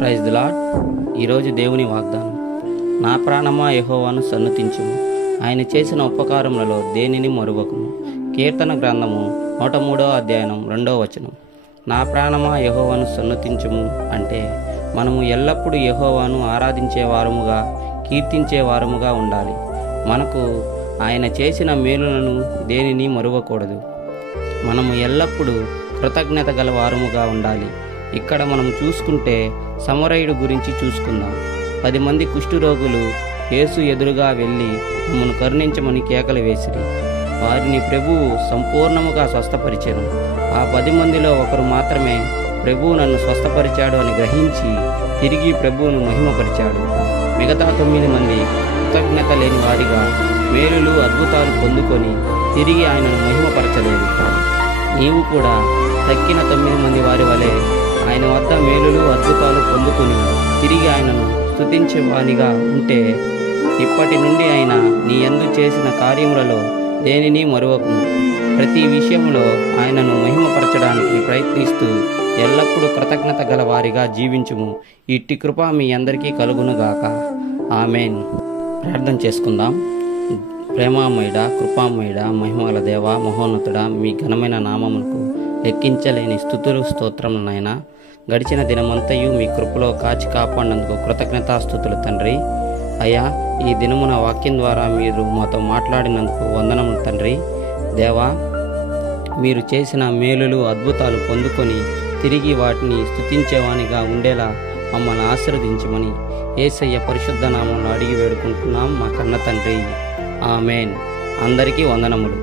Praise the lord. ఈరోజు దేవుని వాగ్దానం. నా ప్రాణమా యెహోవాను సన్నుతించుము, ఆయన చేసిన ఉపకారములలో దేనిని మరువకుము. కీర్తన గ్రంథము 103వ అధ్యాయం 2వ వచనం. నా ప్రాణమా యెహోవాను సన్నుతించుము అంటే మనము ఎల్లప్పుడూ యెహోవాను ఆరాధించే వారముగా, కీర్తించే వారముగా ఉండాలి. మనకు ఆయన చేసిన మేలులను దేనిని మరువకూడదు. మనము ఎల్లప్పుడూ కృతజ్ఞత గల వారముగా ఉండాలి. ఇక్కడ మనం చూసుకుంటే సమరయుడు గురించి చూసుకుందాం. 10 మంది కుష్ఠరోగులు యేసు ఎదురుగా వెళ్ళి మమ్మను కరుణించమని కేకలు వేసిరి. వారిని ప్రభువు సంపూర్ణముగా స్వస్థపరిచారు. ఆ 10 మందిలో ఒకరు మాత్రమే ప్రభువు నన్ను స్వస్థపరిచాడు అని గ్రహించి తిరిగి ప్రభువును మహిమపరిచాడు. మిగతా 9 మంది కృతజ్ఞత లేని వారిగా మేలులు అద్భుతాలు పొందుకొని తిరిగి ఆయనను మహిమపరచలేదు. నీవు కూడా తక్కిన 9 మంది వారి వలె ఆయన వద్ద మేలులు అద్భుతాలు పొందుకొని తిరిగి ఆయనను స్తుతించేవానిగా ఉంటే ఇప్పటి నుండి ఆయన నీ యందు చేసిన కార్యములలో దేనిని మరువకుము. ప్రతి విషయంలో ఆయనను మహిమపరచడానికి ప్రయత్నిస్తూ ఎల్లప్పుడూ కృతజ్ఞత గల వారిగా జీవించుము. ఇట్టి కృప మీ అందరికీ కలుగునుగాక. ఆమేన్. ప్రార్థన చేసుకుందాం. ప్రేమామయుడా, కృపామయుడా, మహిమగల దేవా, మహోన్నతుడా, మీ ఘనమైన నామమునకు లెక్కించలేని స్తుతులు స్తోత్రములు నాయన. గడిచిన దినమంతయు మీ కృపలో కాచి కాపాడినందుకు కృతజ్ఞతాస్తుతులు తండ్రి. అయ్యా, ఈ దినమున వాక్యం ద్వారా మీరు మాతో మాట్లాడినందుకు వందనములు తండ్రి. దేవా, మీరు చేసిన మేలులు అద్భుతాలు పొందుకొని తిరిగి వాటిని స్తుతించేవానిగా ఉండేలా మమ్మల్ని ఆశీర్వదించమని యేసయ్య పరిశుద్ధ నామంలో అడిగి వేడుకుంటున్నాం మా కన్న తండ్రి. ఆమేన్. అందరికీ వందనములు.